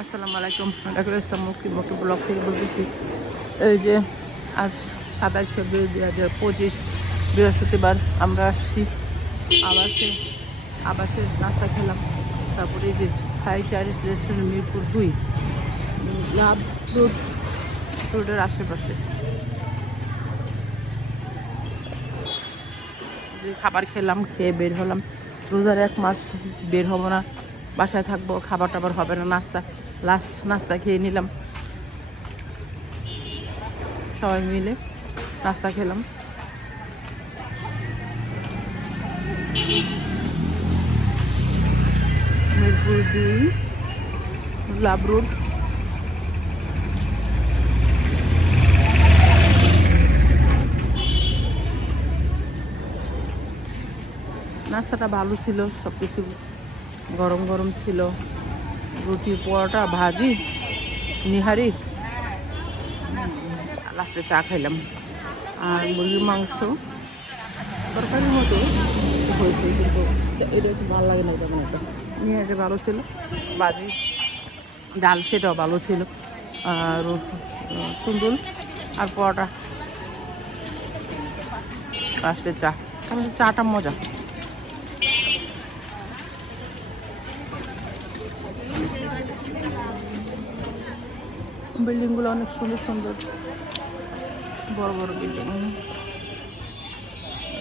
আসসালামু আলাইকুম। এই যে আজ পঁচিশ বৃহস্পতিবার আমরা আসছি আবাসে আবাসে নাস্তা খেলাম। তারপরে যে ফাইভ মিরপুর দুই, লাভ রোড, রোডের আশেপাশে। যে খাবার খেলাম, খেয়ে বের হলাম। রোজার এক মাস বের হব না, বাসায় থাকব, খাবার টাবার হবে না, নাস্তা। লাস্ট নাস্তা খেয়ে নিলাম। সবাই মিলে নাস্তা খেলাম। নাস্তাটা ভালো ছিল সব কিছু গরম গরম ছিল। রুটি, পরোটা, ভাজি, নিহারি। লাস্টে চা খাইলাম। আর মুরগির মাংস। তরকারির মতো হয়েছে, কিন্তু এটা একটু ভালো লাগে না তেমন একটা নিহারি ভালো ছিল। ভাজি, ডাল সেটাও ভালো ছিল। আর কুন্দুল আর পরোটা। লাস্টে চা। তাহলে চাটা মজা। বিল্ডিংগুলো অনেক সুন্দর সুন্দর। বড় বড় বিল্ডিং।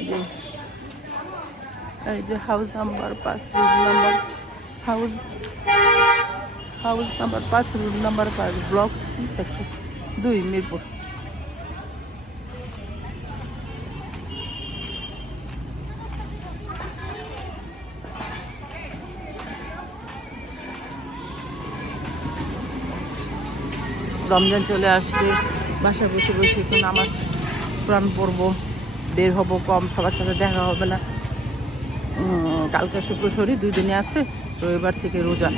যে, এই যে হাউস নাম্বার পাঁচ room number house house number পাঁচ রুম নাম্বার পাঁচ ব্লক সি সেকশন দুই, মিরপুর। রমজান চলে আসছে, বাসায় বসে বসে একটু নামাজ প্রাণ পড়ব, বের হব কম, সবার সাথে দেখা হবে না। কালকে শুক্র শনি দুই দিনে আছে, রবিবার থেকে রোজা।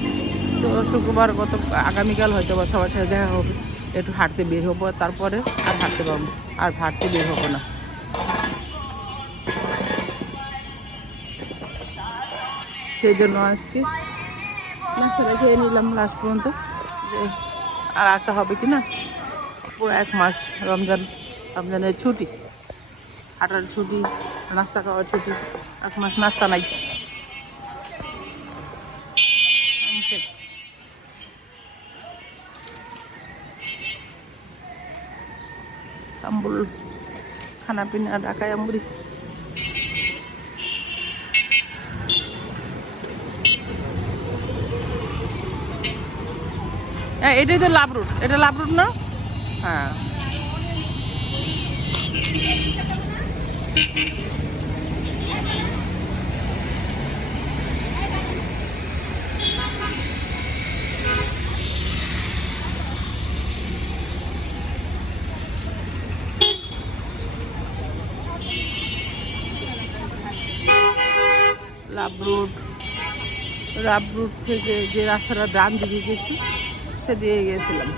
তো শুক্রবার গত, আগামীকাল হয়তো বা সবার সাথে দেখা হবে, একটু হাঁটতে বের হব, তারপরে আর হাঁটতে পারব আর হাঁটতে বের হব না। সেই জন্য আজকে খেয়ে নিলাম লাস্ট পর্যন্ত। আর আসা হবে কি না? পুরো এক মাস রমজান, রমজানের ছুটি। হাঁটার ছুটি, নাস্তা খাওয়ার ছুটি, এক মাস নাস্তা নাই। তাম্বুল খানা পিনা ঢাকায় আমুরি হ্যাঁ এটাই তো লাভ রুট। এটা লাভ রুট না? হ্যাঁ। লাভ রুট লাভ রুট থেকে যে রাস্তাটা ডান দিকে গেছি। দিয়ে গিয়েছিলাম